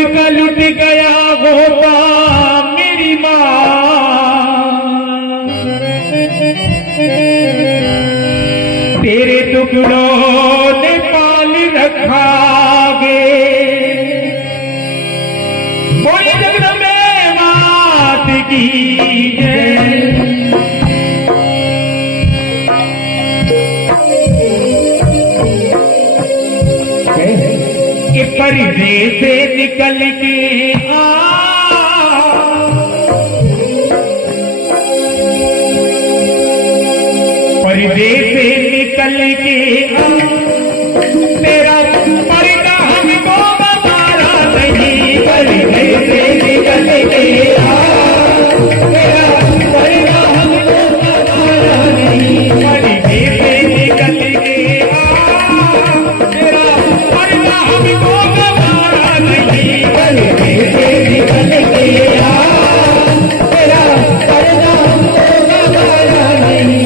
सबका लुट गया होता मेरी माँ, तेरे टुकड़ों ने पाल रखा गे। बोले जगदम्बे मात की जय। कि पर्दे से निकल के पर्दे से निकल के मेरा पर्दा हमको हमारा नहीं। पर्दे से निकल के मेरा पर्दा हमको हमारा नहीं। पर्दे से निकल के मेरा पर्दा हमको हमारा नहीं। पर्दे से निकल के मेरा पर्दा हमको हमारा नहीं।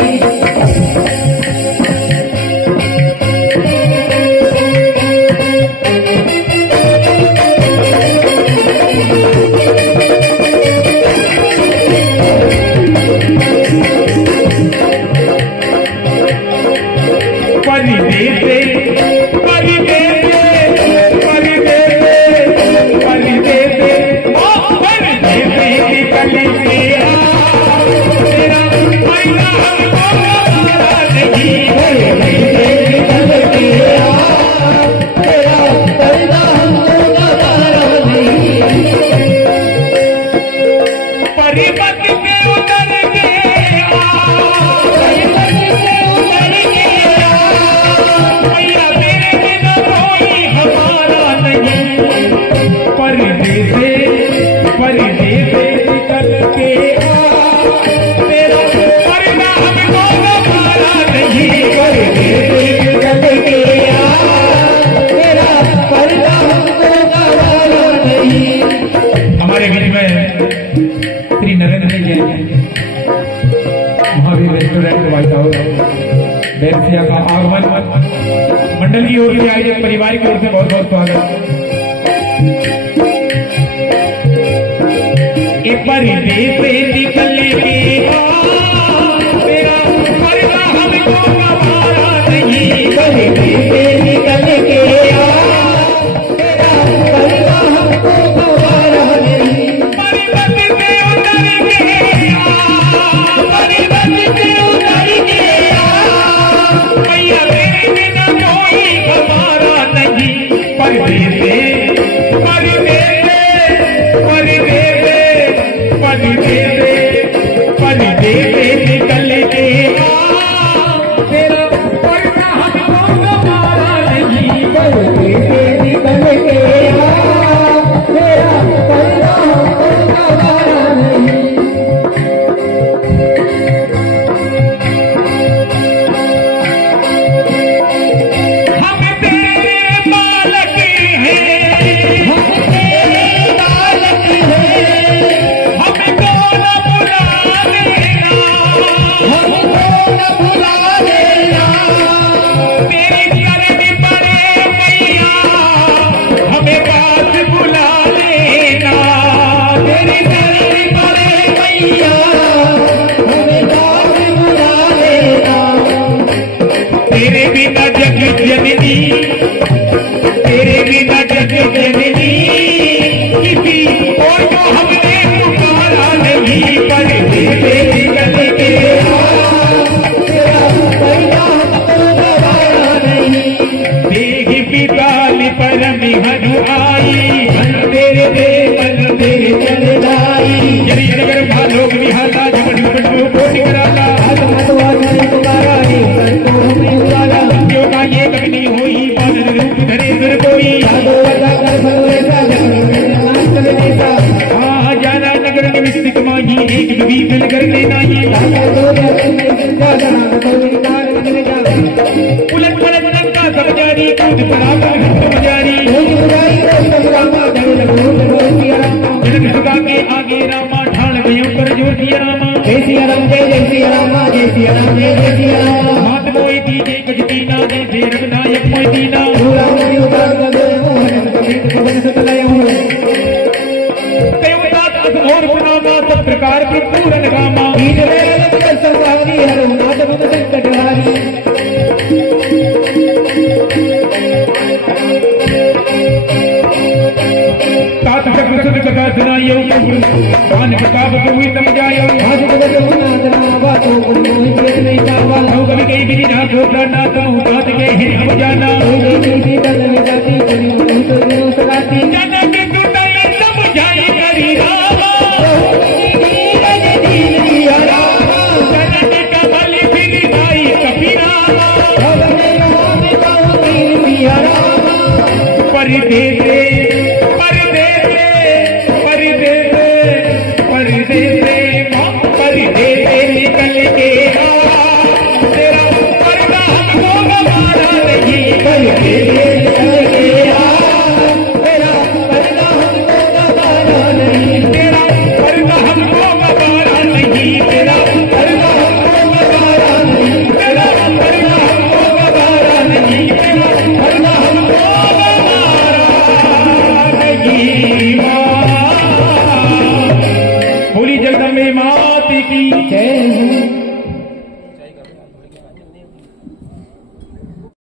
हमारे बीच में Shri Narendra ji Mahaveer restaurant White House Berasia का आगमन मंडल की ओर से आए परिवार की ओर से बहुत बहुत स्वागत। पर्दे से निकल के मेरा पर्दा हमको हमारा नहीं। पर्दे से निकल के मेरा पर्दा हमको हमारा नहीं। पर्वत से उतर के भैया मेरे बिना कोई हमारा नहीं। पर्दे से पर्दे निकल के तेरा पर्दा हमको हमारा नहीं। पर्दे से निकल के तेरा पर्दा हमको हमारा नहीं। हम तेरे मालिक हैं, हम तेरे मालिक हैं। हमको न भुला देना, हमको न भुला देना। तेरी करनी पड़े मैया हमें पास बुला लेना। तेरी करनी पड़े मैया हमें पास बुला लेना। तेरे बिना जग जननी, तेरे बिना जग जननी किसी और को हमने पुकारा नहीं। पर्दे से निकल के तेरा पर्दा हमको हमारा नहीं। देह पिताल परम हनु आई, तेरे देवन तेरे चल जाई। जरी नगर भालोक विहाला झपट झपट को कोट कराला। मतवा जरी तुम्हारा रे सर को हमने उड़ाला। क्यों का ये कभी होई बादल रूप धरे सुर कोई। यादो लगा कर भलोरे का जगन में नाम चले देता। जाना नगर निमित्त माही एक भी दिल कर लेना। ये उलट पलट का सब जारी कूद पड़ा कर हिट बजारी। जगत सुगा के आगे रामा ढाल गयो कर जोर दिया रामा। जय सिया राम जय जय सिया रामा, जय सिया राम जय जय सिया राम। हाथ मोई दीजे गजदीना दे रघुनायक मोई दीना। और प्रणामा सब प्रकार की पूरन गामा संहारी हरो नाथ मुख संकटहारी तात प्रकृत कथा सुनायो कान प्रताप हुई तम जायो भाषित बजो नादना बातो गुण मोहि चेत नहीं कावा हो कवि कई विधि ना ठोकरा ना तुम तात के हैं हम जाना हो गई देवी बदल जाती करी नहीं तो दिनों सगाती जाना के तू नहीं समझाई करी रामा जाना के कमल फिर गाई कपिरामा परदेसे परदेसे परदेसे परदेसे परदेसे निकल के तेरा पर्दा हमको गवारा नहीं परदेसे निकल के तेरा पर्दा हमको गवारा नहीं तेरा पर्दा हमको गवारा नहीं तेरा पर्दा हमको गवारा नहीं तेरा पर्दा हमको गवारा नहीं तेरा पर्दा हमको बोली जगदम्बे मात की जय हो।